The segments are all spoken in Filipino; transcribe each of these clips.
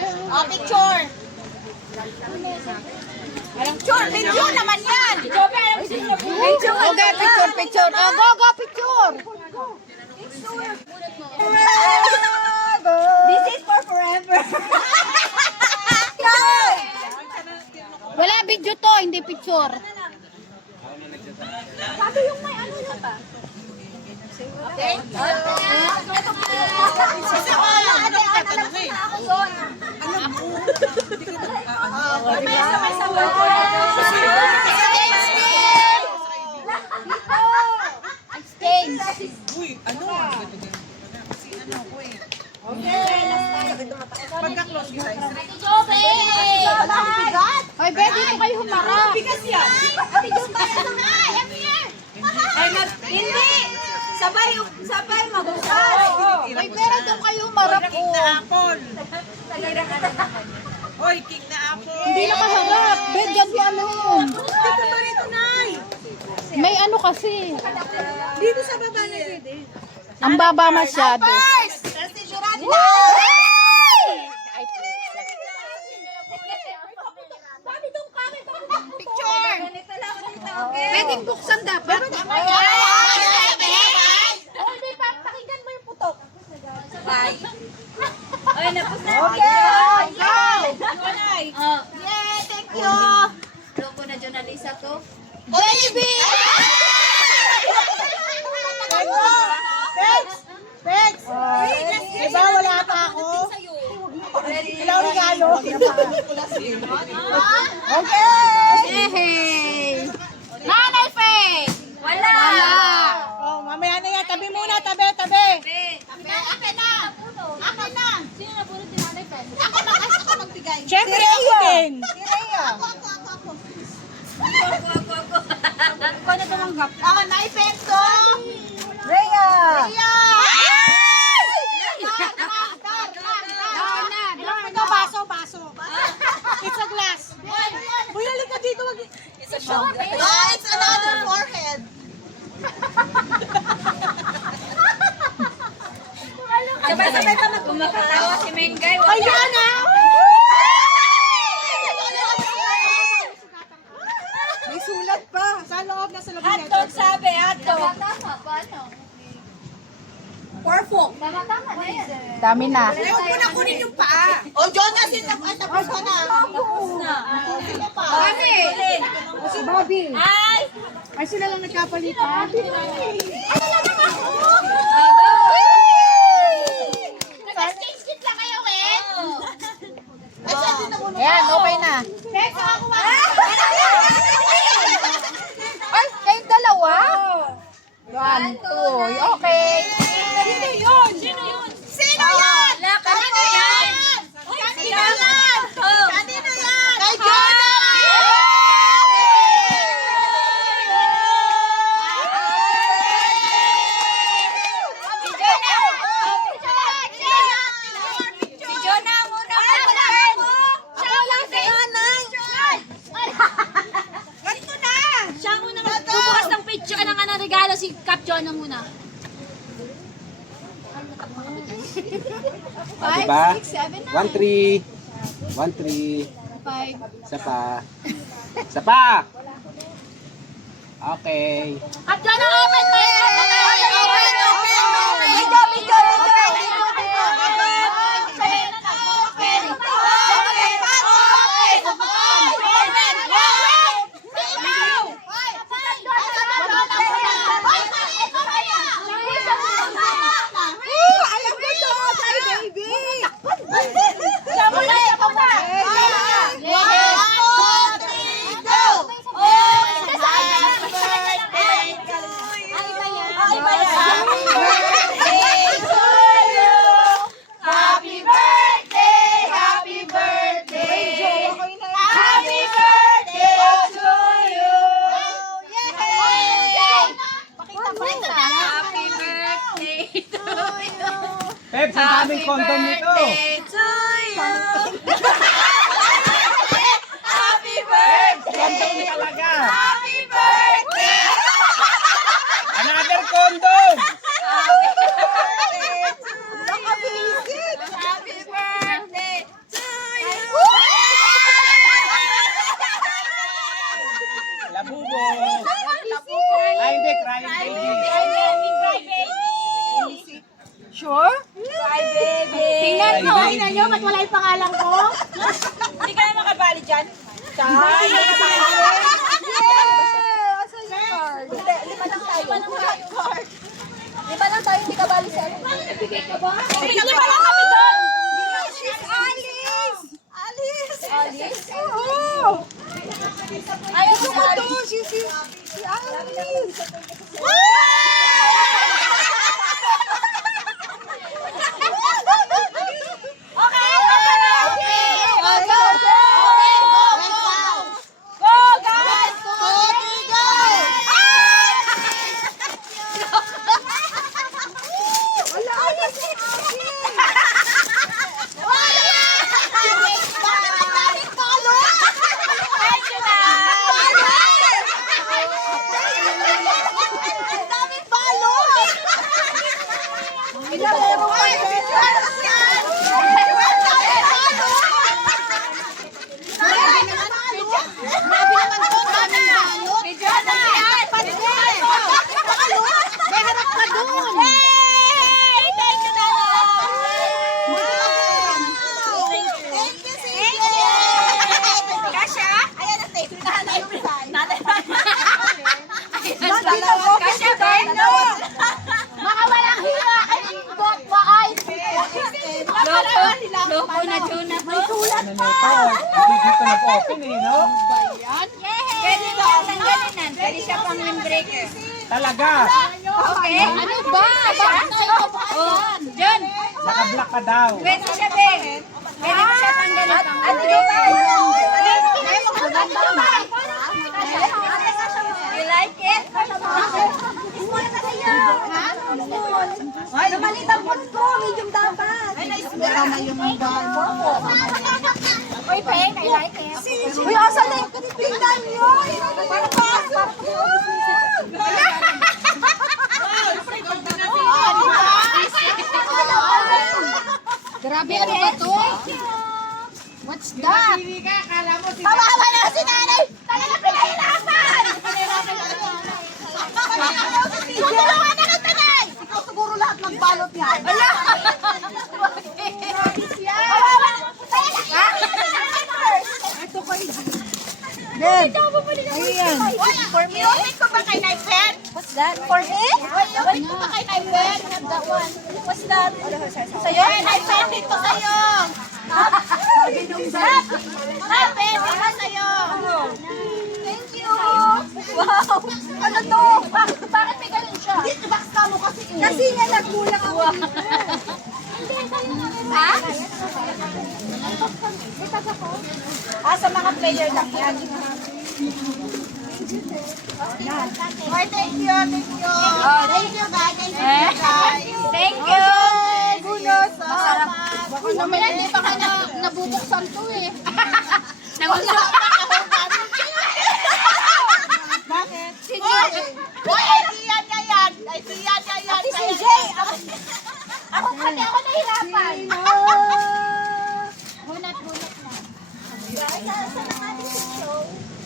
Oh, picture. Picture, video naman yan. Picture. Okay, picture, picture. Oh, go, picture. This is for forever. Wala video to, hindi picture. Sabi yung may ano na ba? Okay. Ay, Beth, dito kayo humarap. Bigas yan. Hindi. Sabay magusay. Ay, pero doon kayo humarap. King na apple. Oy, king na apple. Hindi na kaharap. Beth, dyan yung ano. Dito ba rito, Nay? May ano kasi. Dito sa baba na pwede. Ang baba masyado. Picture! Pwedeng buksan dapat. Hindi pa, pakinggan mo yung putok. Ay, napos na. Okay, go! Yeah, thank you. Loko na journalista to. Baby! Bex! Diba wala pa ako? Ilaw regalo. Okay! Hey! Nanay Faye! Wala. Oh, mamaya na yan. Tabi muna, tabi. Akin na! Akin na! Sino nabunod ni Nanay Faye? Ako magbigay. Siyempre ako din. Si Rhea. Ako na tumanggap. Ako na ipento. Rhea! Rhea! Baso. It's a glass. Buyali ka dito. It's a shot. Oh, it's another forehead. Sabay-sabay ka magkumakatawa si Mengay. Ayan na! May sulat pa. Sa loob na sa loob. Hotdog sabi, hotdog. Tama, paano? Porfok. Tama na yan. Dami na. Huwag mo na kunin yung paa. Oh, Jonas, tapos ka na. Kami. Si Bobby. Ay! Ay, sila lang nagkapalitan. Nag-skate lang kayo, eh? Ayan, okay na. Ay, kayong dalawa? 1, 2, okay. Sino yun? Sino yan? Wala, kanino yan? Kanino yan? Oh. Kanino yan? Kay Jonah! Si Jonah muna. Siya lang si nanay. Ganito na. Siya muna magbubukas ng picture ng ano regalo si Cap Jonah muna. Ah, diba? 1, 3. 1, 3. 5. Isa pa. Isa pa. Okay. Cap Jonah, open mo! Peps, ang daming condom nito. Peps, condom talaga. Another condom. nyo? Ba't wala yung pangalan ko? Hindi ka na makabali dyan. Lima lang tayo, hindi ka bali sa ano. Lima lang kami doon. Alice? Oo! Ayaw ko si Alice. Si Alice. Mga walang hiya kayo, bot waay. Loko na tuna to. Dito nag-open eh, no? Pwede ba? Tanggalin. Pwede siya pang windbreaker. Talaga! Okay. Ano ba? Oh, John. Naka-block ka daw. Pwede siya, be. Pwede mo siya tanggalin pang windbreaker. You like it? Ay, maliit ang pot ko. Medium dapat. Ay, naismera na yung bag mo. Uy, Peng, I like it. Uy, asa na yung tingnan nyo. Parang pasok. Grabe, ano ba to? What's that? Kawawa na si nanay. Talaga pinahirapan. Tutulungan na ng tanay. Ikaw siguro lahat magbalot yan. Kawawa. Ito kayo. Ben. Ayan. For me? Inulit ko ba kay Knife Pen? What's that? For me? Inulit ko ba kay Knife Pen? That one. What's that? Sa'yo? Knife Pen dito sa'yo. Knife Pen dito sa'yo. Thank you. Wow. Ano to? Bakit may ganun siya? Box ka mo kasi. Kasi nga nagkulang ako. Ha? Sa mga player lang yan. Ay, thank you, thank you. Thank you, guys. Thank you, guys. Thank you. Gunos. Masarap. Baka naman hindi pa ka nabubuksan to eh. Bakit? Uy, idea niya yan. Idea niya yan. Si CJ. Ako kasi ako nahirapan. Hunat na.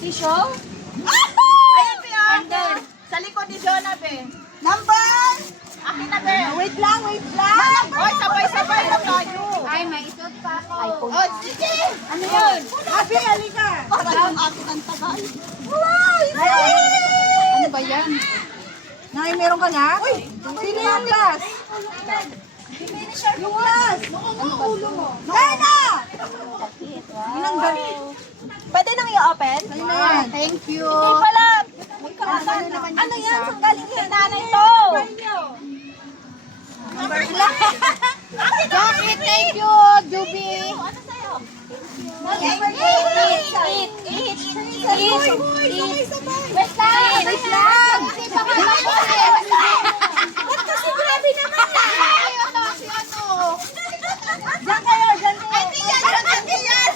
Si Show? Ayun, Pion. Andun. Sa likod ni Jonathan. Number! Akin na, Ben. Wait lang, wait lang. Uy, sabay-sabay lang tayo. Ay, may isot pa ako. Oh, sige. Ano yun? Abi, halika. Para lang akin ang tagal. Ano ba yan? Nay, meron ka na? Uy, sino yung glass? Yung glass. Ano ulo mo? Nena! Ilang galit? Pwede nang i-open? Ayun na yan. Thank you. Hindi pala. Ano yan? Saan galing yan? Nanay to. Number lang. Bakit? Thank you, Juby. Ano sa'yo? Eat. Wait lang. Hindi pa ka Ba't kasi grabe naman na? Si ano? Diyan kayo, diyan kayo. Ay, di yan.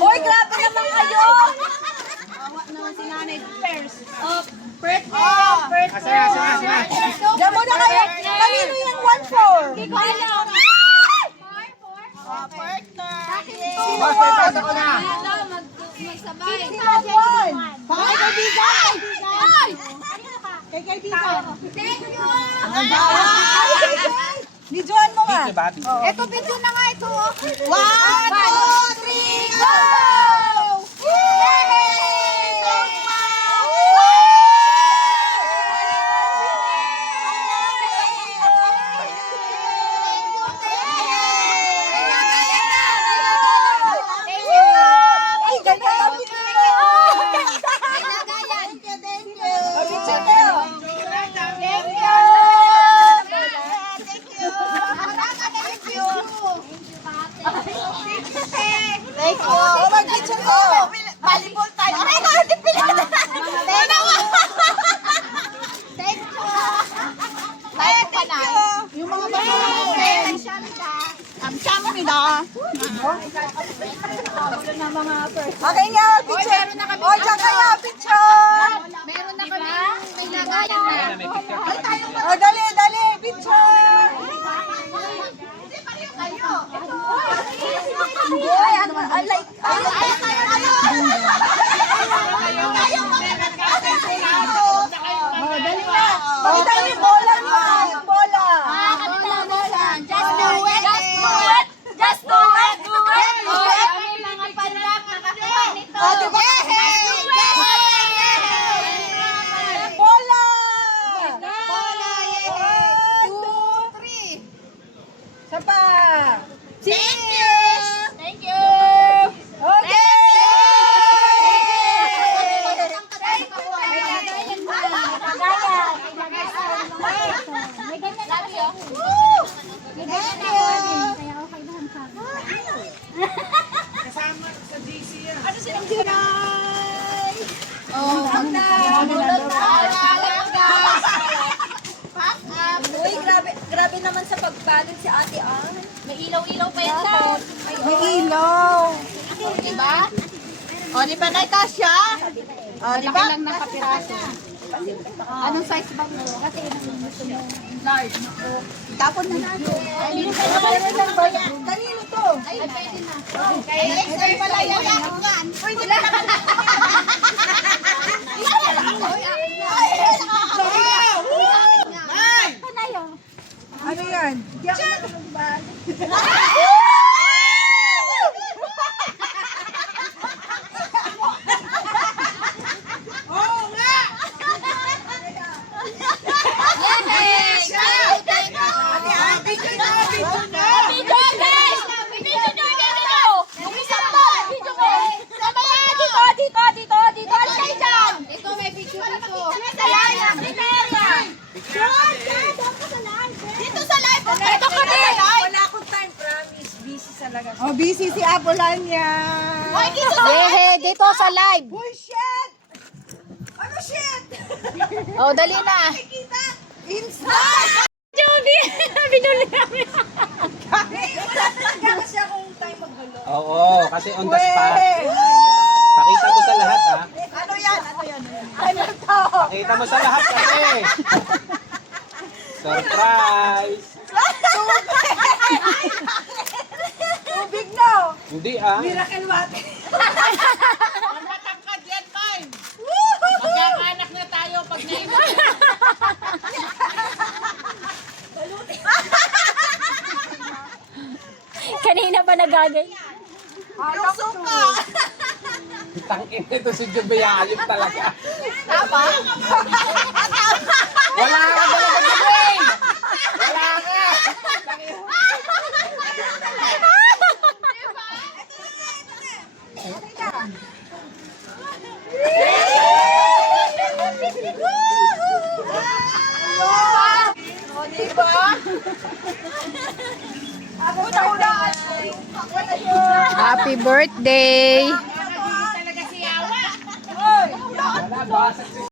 Uy, grabe naman kayo. Awa naman si nanay. Pairs. Birthday. Asa. Diyan mo na kayo. Kanino yan? 1-4. Hindi ko alam. Partner. Pasok ko na. Magsabay. Baka kaibigan. Kay kaibigan. Thank you. Videoan mo nga. Video ba? Video. Ito, video na nga ito. 1, 2, 3, go! Ay, ganda na picture ko. Picture kayo. Thank you. Oh, mag-picture ko. Volleyball tayo. Ay, hindi pila. Thank you. Thank you. Yung mga bata natin. Kamsahamnida. Okay nga, picture. Oh, dyan kayo, picture. Meron na kami. May nagayan na. Oh, dali, dali, picture. Ay, ano, I like, Oh, dali na. Pakita niyo yung bola niyo. Yung bola. Just do it. Just do it. Just do it. Do it. Kami mga pandak nakakawa nito. Oh, diba? Bola! Bola. One, two, three. Isa pa. Thank you. Thank you. Okay. May ganyan na kayo. Thank you. Uy, grabe naman sa pagbalot si Ate Ann. May ilaw-ilaw pa yan sa. May ilaw. Diba? O, di ba na Tasha? O, di ba? Lang ng kapiraso. Anong size ba mo? Kasi gusto mo large. Tapon na natin. Kanino to? Ay, pwede na. Ay, pala yan. Uy, di ba naman? Ano yan? Di ako nagbahan. Oh, busy si Apolania. Yehe, dito sa live. Uy, shit! Ano shit? Oh, dali na. Insta! Wala talaga kasi akong time maggulo. Oo, kasi on the spot. Weh! Pakita mo sa lahat ha. Ano yan? Ano yan? Ano to? Pakita mo sa lahat kasi. Surprise! Tubig na! Hindi ah. Miracle water. Matangkad yan, Mime. Magkakaanak na tayo pag nainom. Kanina pa nagagay. Yung suka! Tangin ito si Jubia. Ayun talaga. Tama? Wala ka talaga Jubia! Wala ka! O, diba? Una-unaan. Happy birthday! Talaga si Yawa. Oy! Wala, basag si